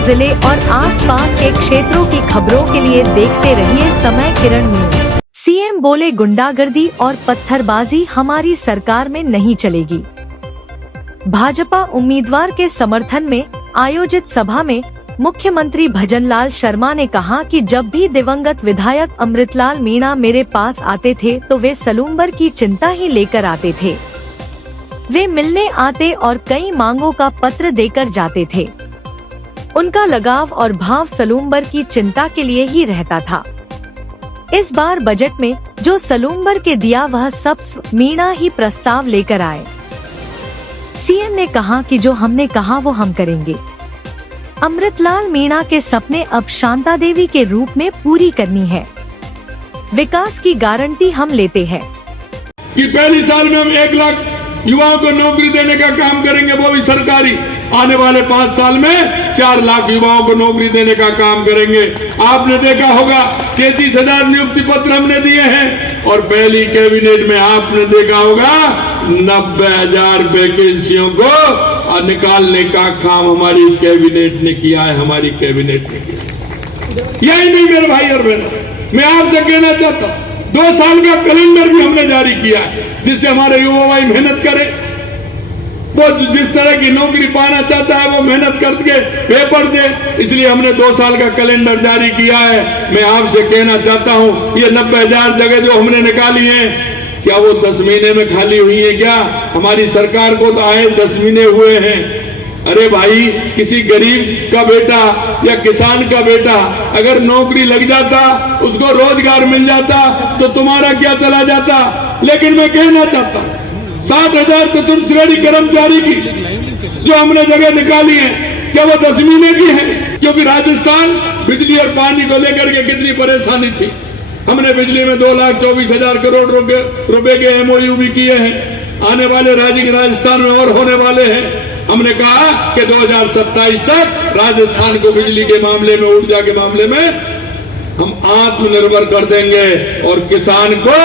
जिले और आसपास के क्षेत्रों की खबरों के लिए देखते रहिए समय किरण न्यूज। सीएम बोले गुंडागर्दी और पत्थरबाजी हमारी सरकार में नहीं चलेगी। भाजपा उम्मीदवार के समर्थन में आयोजित सभा में मुख्यमंत्री भजनलाल शर्मा ने कहा कि जब भी दिवंगत विधायक अमृतलाल मीणा मेरे पास आते थे तो वे सलूम्बर की चिंता ही लेकर आते थे। वे मिलने आते और कई मांगों का पत्र देकर जाते थे। उनका लगाव और भाव सलूम्बर की चिंता के लिए ही रहता था। इस बार बजट में जो सलूम्बर के दिया वह सब मीणा ही प्रस्ताव लेकर आए। सीएम ने कहा कि जो हमने कहा वो हम करेंगे। अमृतलाल मीणा के सपने अब शांता देवी के रूप में पूरी करनी है। विकास की गारंटी हम लेते हैं कि पहली साल में हम 1 लाख युवाओं को नौकरी देने का काम करेंगे, वो भी सरकारी। आने वाले 5 साल में 4 लाख युवाओं को नौकरी देने का काम करेंगे। आपने देखा होगा 33,000 नियुक्ति पत्र हमने दिए हैं और पहली कैबिनेट में आपने देखा होगा 90,000 वैकेंसियों को निकालने का काम हमारी कैबिनेट ने किया है। हमारी कैबिनेट ने किया। यही नहीं मेरे भाई और बहन, मैं आपसे कहना चाहता हूँ 2 साल का कैलेंडर भी हमने जारी किया है जिससे हमारे युवा भाई मेहनत करे। वो जिस तरह की नौकरी पाना चाहता है वो मेहनत करके पेपर दे, इसलिए हमने 2 साल का कैलेंडर जारी किया है। मैं आपसे कहना चाहता हूं ये 90,000 जगह जो हमने निकाली हैं, क्या वो 10 महीने में खाली हुई है? क्या हमारी सरकार को तो आए 10 महीने हुए हैं। अरे भाई, किसी गरीब का बेटा या किसान का बेटा अगर नौकरी लग जाता, उसको रोजगार मिल जाता तो तुम्हारा क्या चला जाता। लेकिन मैं कहना चाहता हूं 60,000 चतुर्थ श्रेणी कर्मचारी की जो हमने जगह निकाली है, क्या वो 10 महीने की है? क्योंकि राजस्थान बिजली और पानी को लेकर के कितनी परेशानी थी। हमने बिजली में 2,24,000 करोड़ रुपए के MOU भी किए हैं। आने वाले राजस्थान में और होने वाले हैं। हमने कहा कि 2027 तक राजस्थान को बिजली के मामले में, ऊर्जा के मामले में हम आत्मनिर्भर कर देंगे और किसान को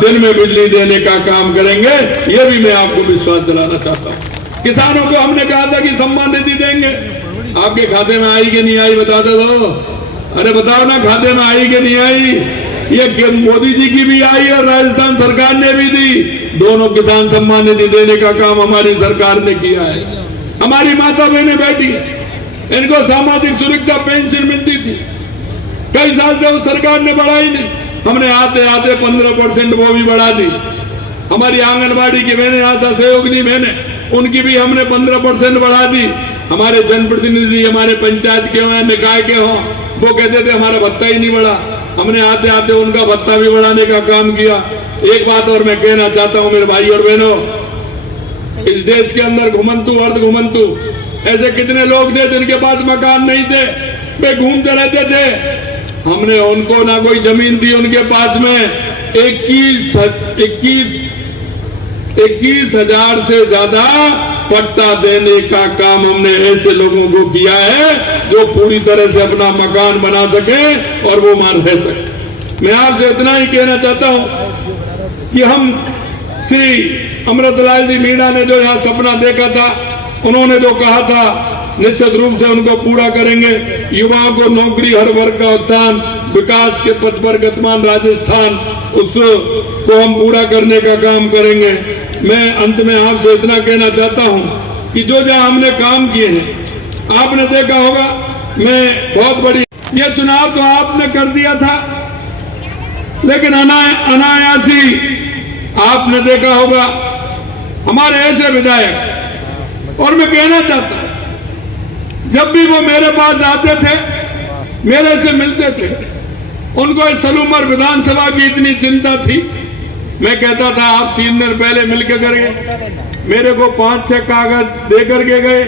दिन में बिजली देने का काम करेंगे। ये भी मैं आपको विश्वास दिलाना चाहता हूँ। किसानों को हमने कहा था कि सम्मान निधि देंगे। आपके खाते में आई कि नहीं आई बता दो। अरे बताओ ना, खाते में आई कि नहीं आई? ये मोदी जी की भी आई और राजस्थान सरकार ने भी दी। दोनों किसान सम्मान निधि देने का काम हमारी सरकार ने किया है। हमारी माता बहनें बैठी, इनको सामाजिक सुरक्षा पेंशन मिलती थी, कई साल से उस सरकार ने बढ़ाई नहीं। हमने आते आते 15% वो भी बढ़ा दी। हमारी आंगनबाड़ी की बहनें, आशा सहयोगिनी बहनें, उनकी भी हमने 15% बढ़ा दी। हमारे जनप्रतिनिधि हमारे पंचायत के हों, निकाय के हों, वो कहते थे हमारा भत्ता ही नहीं बढ़ा। हमने आते आते उनका भत्ता भी बढ़ाने का काम किया। एक बात और मैं कहना चाहता हूं मेरे भाई और बहनों, इस देश के अंदर घुमंतु अर्ध घुमंतु ऐसे कितने लोग थे जिनके पास मकान नहीं थे, वे घूमते रहते थे। हमने उनको ना कोई जमीन दी, उनके पास में 21,000 से ज्यादा पट्टा देने का काम हमने ऐसे लोगों को किया है जो पूरी तरह से अपना मकान बना सके और वो मान रह सके। मैं आपसे इतना ही कहना चाहता हूं कि हम श्री अमृतलाल जी मीणा ने जो यहाँ सपना देखा था, उन्होंने जो कहा था, निश्चित रूप से उनको पूरा करेंगे। युवाओं को नौकरी, हर वर्ग का उत्थान, विकास के पथ पर गतिमान राजस्थान, उसको हम पूरा करने का काम करेंगे। मैं अंत में आपसे इतना कहना चाहता हूं कि जो हमने काम किए हैं, आपने देखा होगा, मैं बहुत बड़ी ये चुनाव तो आपने कर दिया था, लेकिन अनायासी आपने देखा होगा हमारे ऐसे विधायक, और मैं कहना चाहता हूं जब भी वो मेरे पास आते थे, मेरे से मिलते थे, उनको इस सलूम्बर विधानसभा की इतनी चिंता थी। मैं कहता था आप 3 दिन पहले मिलकर गए, मेरे को 5-6 कागज दे करके गए।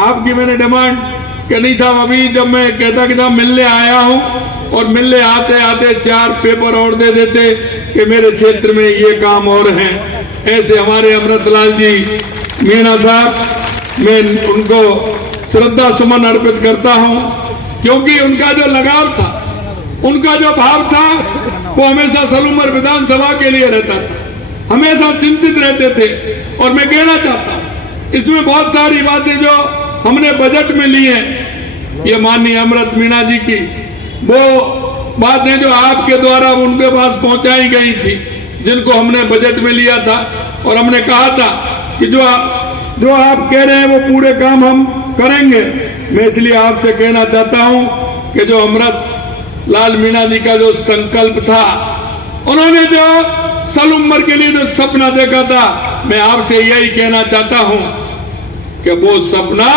आपकी मैंने डिमांड कि नहीं साहब, अभी जब मैं कहता कि साहब मिलने आया हूं, और मिलने आते आते 4 पेपर और दे देते कि मेरे क्षेत्र में ये काम और हैं। ऐसे हमारे अमृतलाल जी मीणा साहब, मैं उनको श्रद्धा सुमन अर्पित करता हूं, क्योंकि उनका जो लगाव था, उनका जो भाव था, वो हमेशा सलूम्बर विधानसभा के लिए रहता था, हमेशा चिंतित रहते थे। और मैं कहना चाहता हूं इसमें बहुत सारी बातें जो हमने बजट में ली हैं, ये माननीय अमृत मीणा जी की वो बातें जो आपके द्वारा उनके पास पहुंचाई गई थी, जिनको हमने बजट में लिया था और हमने कहा था कि जो आप कह रहे हैं वो पूरे काम हम करेंगे। मैं इसलिए आपसे कहना चाहता हूं कि जो अमृत लाल मीणा जी का जो संकल्प था, उन्होंने जो साल उम्र के लिए जो सपना देखा था, मैं आपसे यही कहना चाहता हूं कि वो सपना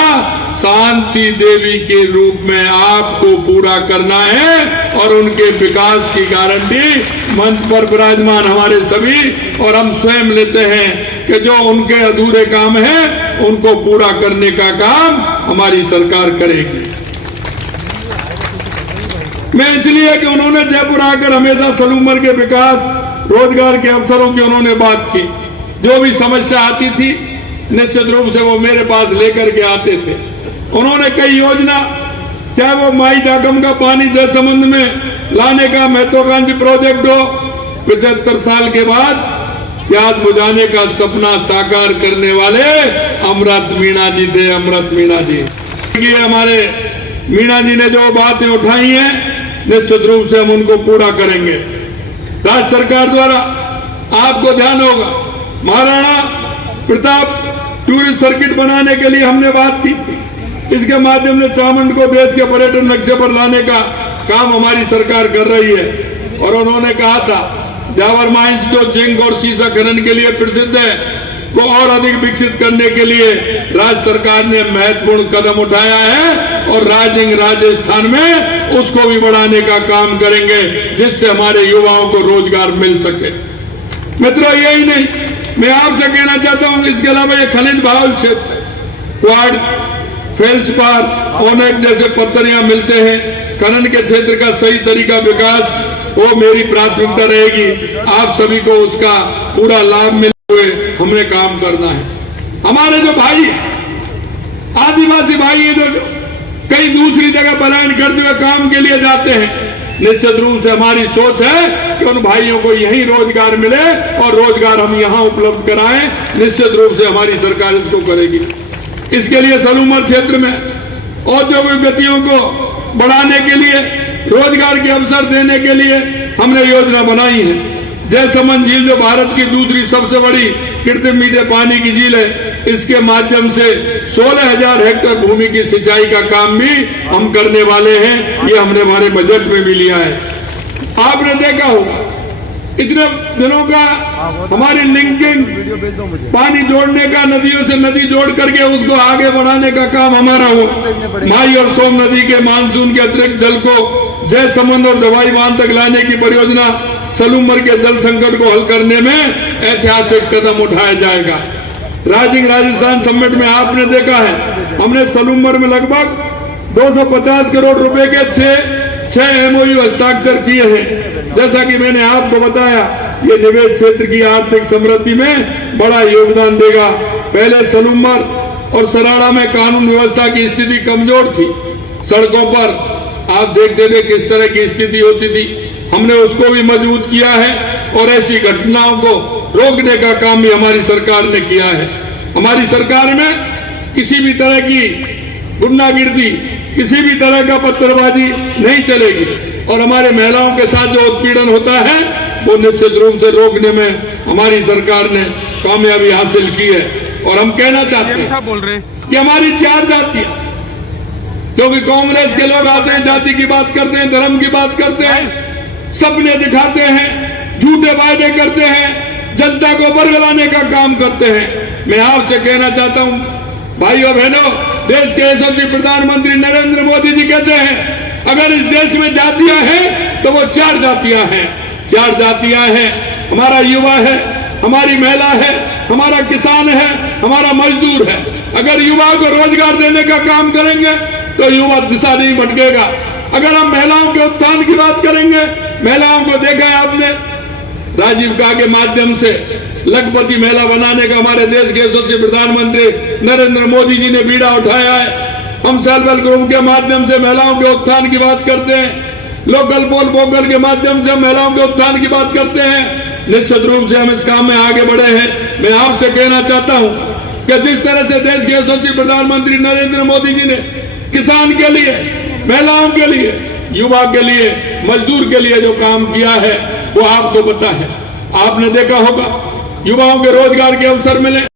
शांति देवी के रूप में आपको पूरा करना है और उनके विकास की गारंटी मंच पर विराजमान हमारे सभी और हम स्वयं लेते हैं कि जो उनके अधूरे काम हैं उनको पूरा करने का काम हमारी सरकार करेगी। मैं इसलिए कि उन्होंने जयपुर आकर हमेशा सलूमर के विकास, रोजगार के अवसरों की उन्होंने बात की। जो भी समस्या आती थी निश्चित रूप से वो मेरे पास लेकर के आते थे। उन्होंने कई योजना, चाहे वो माई डाकम का पानी जयसमंद में लाने का महत्वाकांक्षी प्रोजेक्ट हो, 75 साल के बाद प्यास बुझाने का सपना साकार करने वाले अमृत मीणा जी थे। अमृत मीणा जी, ये हमारे मीणा जी ने जो बातें उठाई हैं निश्चित रूप से हम उनको पूरा करेंगे। राज्य सरकार द्वारा आपको ध्यान होगा, महाराणा प्रताप टूरिस्ट सर्किट बनाने के लिए हमने बात की थी। इसके माध्यम से चामुंड को देश के पर्यटन नक्शे पर लाने का काम हमारी सरकार कर रही है। और उन्होंने कहा था जावर माइंस जो जिंक और सीसा खनन के लिए प्रसिद्ध है, को और अधिक विकसित करने के लिए राज्य सरकार ने महत्वपूर्ण कदम उठाया है और राजिंग राजस्थान में उसको भी बढ़ाने का काम करेंगे, जिससे हमारे युवाओं को रोजगार मिल सके। मित्रों, यही नहीं, मैं आपसे कहना चाहता हूं, इसके अलावा ये खनिज बाहुल क्षेत्र, क्वाड, फेल्सपार, ओनेक जैसे पत्थर यहां मिलते हैं, खनन के क्षेत्र का सही तरीका विकास, वो मेरी प्राथमिकता रहेगी। आप सभी को उसका पूरा लाभ मिलते हुए हमने काम करना है। हमारे जो भाई आदिवासी भाई हैं, जो कई दूसरी जगह पलायन करते हुए काम के लिए जाते हैं, निश्चित रूप से हमारी सोच है कि उन भाइयों को यहीं रोजगार मिले और रोजगार हम यहां उपलब्ध कराएं। निश्चित रूप से हमारी सरकार इसको करेगी। इसके लिए सलूमर क्षेत्र में औद्योगिक गतियों को बढ़ाने के लिए, रोजगार के अवसर देने के लिए हमने योजना बनाई है। जयसमंद झील जो भारत की दूसरी सबसे बड़ी कृत्रिम मीठे पानी की झील है, इसके माध्यम से 16,000 हेक्टेयर भूमि की सिंचाई का काम भी हम करने वाले हैं। ये हमने हमारे बजट में भी लिया है। आपने देखा होगा इतने दिनों का हमारी लिंकिंग, पानी जोड़ने का, नदियों से नदी जोड़ करके उसको आगे बढ़ाने का काम हमारा हो। माई और सोम नदी के मानसून के अतिरिक्त जल को जयसमंद और दवाई बांध तक लाने की परियोजना सलूमर के जल संकट को हल करने में ऐतिहासिक कदम उठाया जाएगा। राजिंग राजस्थान समिट में आपने देखा है, हमने सलूमर में लगभग 250 करोड़ रुपए के 6 MOU हस्ताक्षर किए हैं। जैसा कि मैंने आपको बताया, ये निवेश क्षेत्र की आर्थिक समृद्धि में बड़ा योगदान देगा। पहले सलूमर और सराड़ा में कानून व्यवस्था की स्थिति कमजोर थी। सड़कों पर आप देखते थे किस तरह की स्थिति होती थी, हमने उसको भी मजबूत किया है और ऐसी घटनाओं को रोकने का काम भी हमारी सरकार ने किया है। हमारी सरकार में किसी भी तरह की गुंडागिर्दी, किसी भी तरह का पत्थरबाजी नहीं चलेगी और हमारे महिलाओं के साथ जो उत्पीड़न होता है वो निश्चित रूप से रोकने में हमारी सरकार ने कामयाबी हासिल की है। और हम कहना चाहते हैं कि हमारी 4 जातियां, क्योंकि कांग्रेस के लोग आते हैं, जाति की बात करते हैं, धर्म की बात करते हैं, सपने दिखाते हैं, झूठे वायदे करते हैं, जनता को बरगलाने का काम करते हैं। मैं आपसे कहना चाहता हूं भाइयों बहनों, देश के यशस्वी प्रधानमंत्री नरेंद्र मोदी जी कहते हैं अगर इस देश में जातियां हैं तो वो 4 जातियां हैं। 4 जातियां हैं, हमारा युवा है, हमारी महिला है, हमारा किसान है, हमारा मजदूर है। अगर युवा को रोजगार देने का काम करेंगे तो युवा दिशा नहीं भटकेगा। अगर हम महिलाओं के उत्थान की बात करेंगे, महिलाओं को देखा है आपने, राजीविका के माध्यम से लखपति महिला बनाने का हमारे देश के यशस्वी प्रधानमंत्री नरेंद्र मोदी जी ने बीड़ा उठाया है। हम सेल्फ हेल्प ग्रुप के माध्यम से महिलाओं के उत्थान की बात करते हैं, लोकल पोल वोकल के माध्यम से महिलाओं के उत्थान की बात करते हैं। निश्चित रूप से हम इस काम में आगे बढ़े हैं। मैं आपसे कहना चाहता हूं कि जिस तरह से देश के यशस्वी प्रधानमंत्री नरेंद्र मोदी जी ने किसान के लिए, महिलाओं के लिए, युवा के लिए, मजदूर के लिए जो काम किया है वो आपको पता है। आपने देखा होगा युवाओं के रोजगार के अवसर मिले।